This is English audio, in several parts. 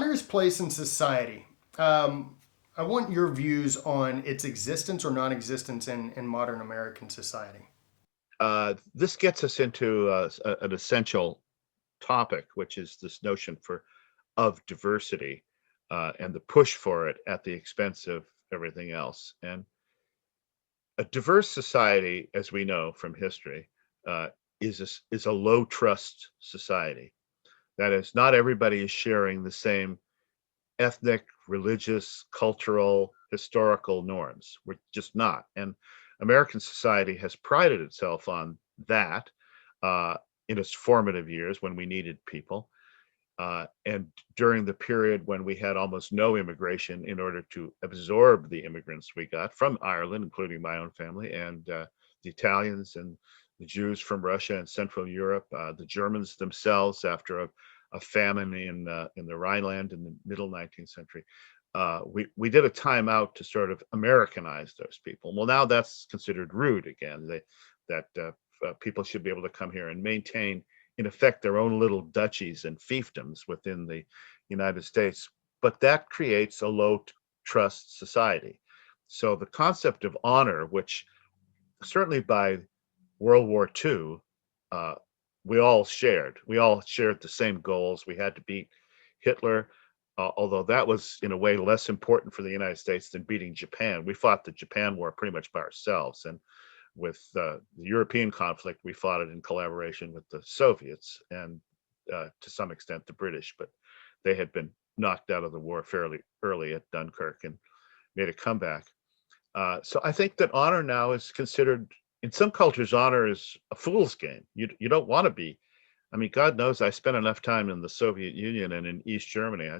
Honor's place in society. Um, I want your views on its existence or non-existence in modern American society. This gets us into an essential topic, which is this notion of diversity and the push for it at the expense of everything else. And a diverse society, as we know from history, uh, is a low trust society. That is, not everybody is sharing the same ethnic, religious, cultural, historical norms. We're just not. And American society has prided itself on that uh, in its formative years when we needed people. And during the period when we had almost no immigration in order to absorb the immigrants we got from Ireland, including my own family, and the Italians and the Jews from Russia and Central Europe, the Germans themselves after a famine in the Rhineland in the middle 19th century. We did a timeout to sort of Americanize those people. Well, now that's considered rude again. That people should be able to come here and maintain in effect their own little duchies and fiefdoms within the United States. But that creates a low trust society. So the concept of honor, which certainly by World War II, uh, we all shared the same goals. We had to beat Hitler, although that was in a way less important for the United States than beating Japan. We fought the Japan War pretty much by ourselves, and with the European conflict, we fought it in collaboration with the Soviets and to some extent the British, but they had been knocked out of the war fairly early at Dunkirk and made a comeback. So I think that honor now is considered, in some cultures, honor is a fool's game. You don't want to be. I mean, God knows I spent enough time in the Soviet Union and in East Germany.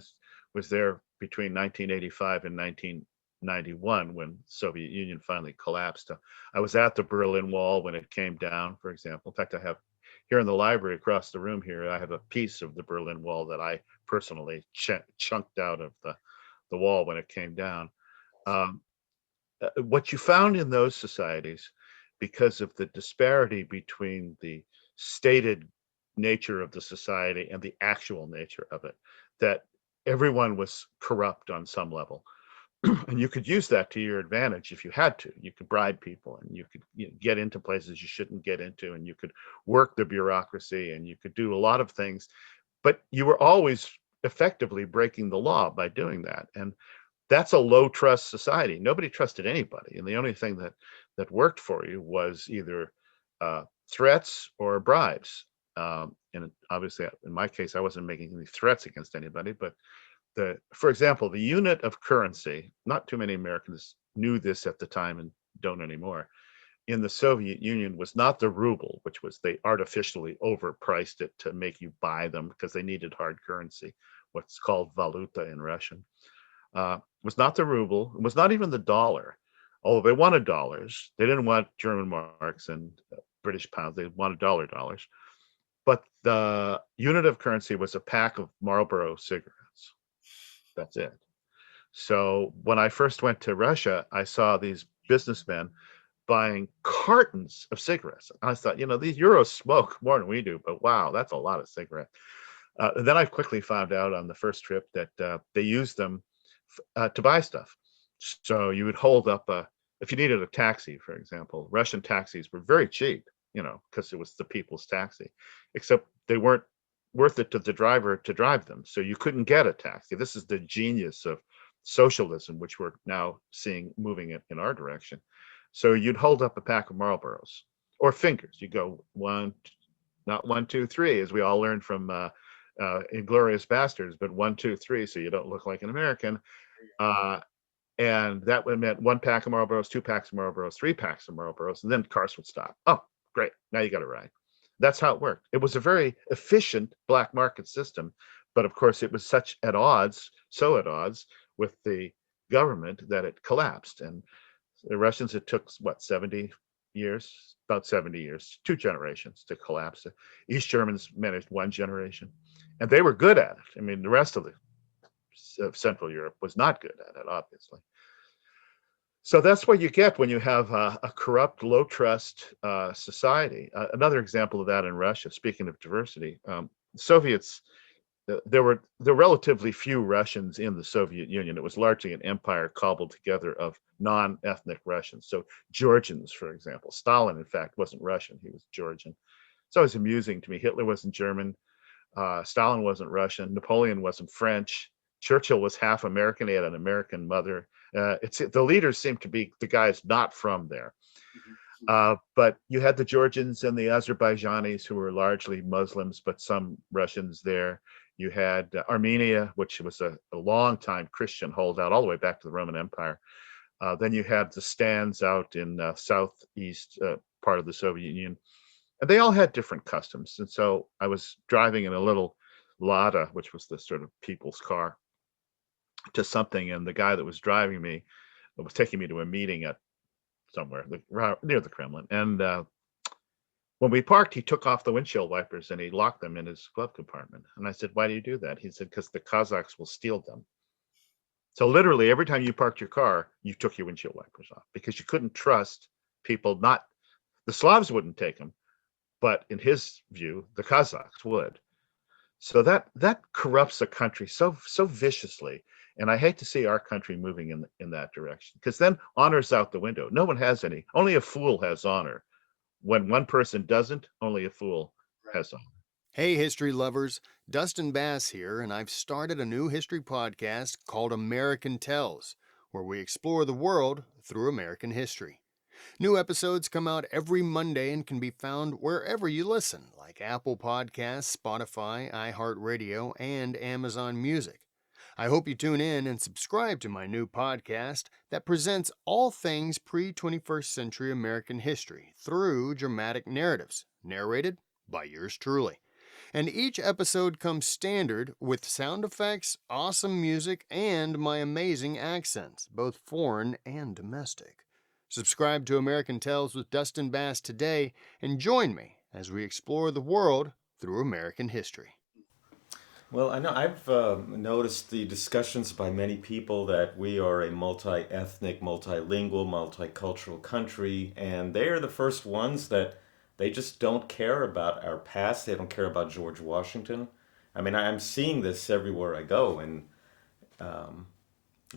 Was there between 1985 and 1991 when the Soviet Union finally collapsed. I was at the Berlin Wall when it came down, for example. In fact, I have here in the library across the room here, I have a piece of the Berlin Wall that I personally chunked out of the wall when it came down. Um, what you found in those societies, because of the disparity between the stated nature of the society and the actual nature of it, that everyone was corrupt on some level. And you could use that to your advantage if you had to. You could bribe people and you could get into places you shouldn't get into, and you could work the bureaucracy and you could do a lot of things, but you were always effectively breaking the law by doing that. And that's a low trust society. Nobody trusted anybody, and the only thing that worked for you was either uh, threats or bribes. And obviously, in my case, I wasn't making any threats against anybody. But for example, the unit of currency. Not too many Americans knew this at the time and don't anymore. In the Soviet Union, was not the ruble, which was they artificially overpriced it to make you buy them because they needed hard currency, what's called valuta in Russian. Was not the ruble. It was not even the dollar. Although they wanted dollars, they didn't want German marks and British pounds. They wanted dollars. But the unit of currency was a pack of Marlboro cigarettes. That's it. So when I first went to Russia, I saw these businessmen buying cartons of cigarettes. I thought, these Euros smoke more than we do, but wow, that's a lot of cigarettes. Then I quickly found out on the first trip that they used them to buy stuff. So you would hold up if you needed a taxi, for example. Russian taxis were very cheap, because it was the people's taxi, except they weren't worth it to the driver to drive them. So you couldn't get a taxi. This is the genius of socialism, which we're now seeing moving in our direction. So you'd hold up a pack of Marlboros or fingers. You go one, not one, two, three, as we all learned from Inglorious Bastards, but one, two, three, so you don't look like an American. Uh, and that would meant one pack of Marlboros, two packs of Marlboros, three packs of Marlboros, and then cars would stop. Oh, great! Now you got a ride. That's how it worked. It was a very efficient black market system, but of course it was so at odds with the government that it collapsed. And the Russians, it took what, 70 years, about 70 years, two generations to collapse it. East Germans managed one generation, and they were good at it. I mean, the rest of Central Europe was not good at it, obviously. So that's what you get when you have a corrupt, low trust society. Another example of that in Russia, speaking of diversity, Soviets, there were relatively few Russians in the Soviet Union. It was largely an empire cobbled together of non-ethnic Russians. So Georgians, for example, Stalin, in fact, wasn't Russian; he was Georgian. It's always amusing to me. Hitler wasn't German. Stalin wasn't Russian. Napoleon wasn't French. Churchill was half American. He had an American mother. It's the leaders seem to be the guys not from there. But you had the Georgians and the Azerbaijanis, who were largely Muslims, but some Russians there. You had Armenia, which was a long time Christian holdout, all the way back to the Roman Empire. Then you had the stands out in southeast part of the Soviet Union, and they all had different customs. And so I was driving in a little Lada, which was the sort of people's car, to something, and the guy that was driving me was taking me to a meeting at somewhere near the Kremlin. And when we parked, he took off the windshield wipers and he locked them in his glove compartment. And I said, "Why do you do that?" He said, "Because the Kazakhs will steal them." So literally, every time you parked your car, you took your windshield wipers off because you couldn't trust people. Not the Slavs wouldn't take them, but in his view, the Kazakhs would. So that corrupts a country so viciously. And I hate to see our country moving in that direction, because then honor's out the window. No one has any. Only a fool has honor. When one person doesn't, only a fool has honor. Hey, history lovers, Dustin Bass here, and I've started a new history podcast called American Tells, where we explore the world through American history. New episodes come out every Monday and can be found wherever you listen, like Apple Podcasts, Spotify, iHeartRadio, and Amazon Music. I hope you tune in and subscribe to my new podcast that presents all things pre-21st century American history through dramatic narratives, narrated by yours truly. And each episode comes standard with sound effects, awesome music, and my amazing accents, both foreign and domestic. Subscribe to American Tales with Dustin Bass today and join me as we explore the world through American history. Well, I know I've noticed the discussions by many people that we are a multi ethnic, multilingual, multicultural country, and they are the first ones that they just don't care about our past. They don't care about George Washington. I mean, I'm seeing this everywhere I go, and um,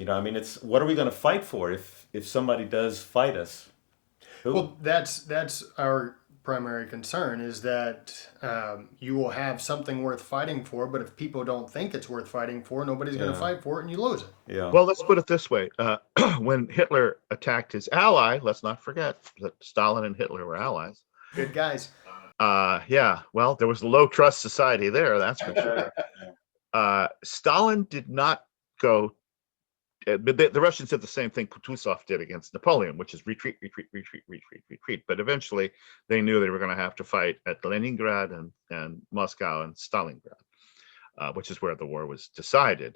I mean, it's what are we going to fight for if somebody does fight us? Who? Well, that's our primary concern is that you will have something worth fighting for, but if people don't think it's worth fighting for, nobody's going to Yeah, fight for it, and you lose it. yeah, Well, let's put it this way. When Hitler attacked his ally, let's not forget that Stalin and Hitler were allies. Good guys. Yeah, well, there was a low trust society there, that's for sure. Stalin did not go. But the Russians did the same thing Kutuzov did against Napoleon, which is retreat, retreat, retreat, retreat, retreat. But eventually, they knew they were going to have to fight at Leningrad and Moscow and Stalingrad, which is where the war was decided.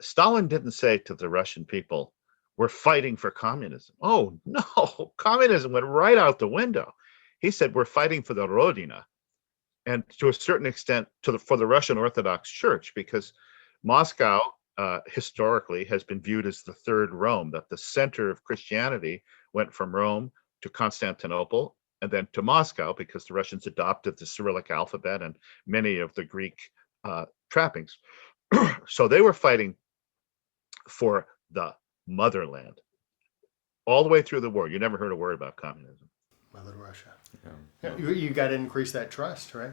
Stalin didn't say to the Russian people, "We're fighting for communism." Oh no, communism went right out the window. He said, "We're fighting for the Rodina," and to a certain extent, for the Russian Orthodox Church, because Moscow historically has been viewed as the third Rome, that the center of Christianity went from Rome to Constantinople and then to Moscow, because the Russians adopted the Cyrillic alphabet and many of the Greek trappings. So they were fighting for the motherland all the way through the war. You never heard a word about communism. Mother Russia. yeah. You got to increase that trust, right?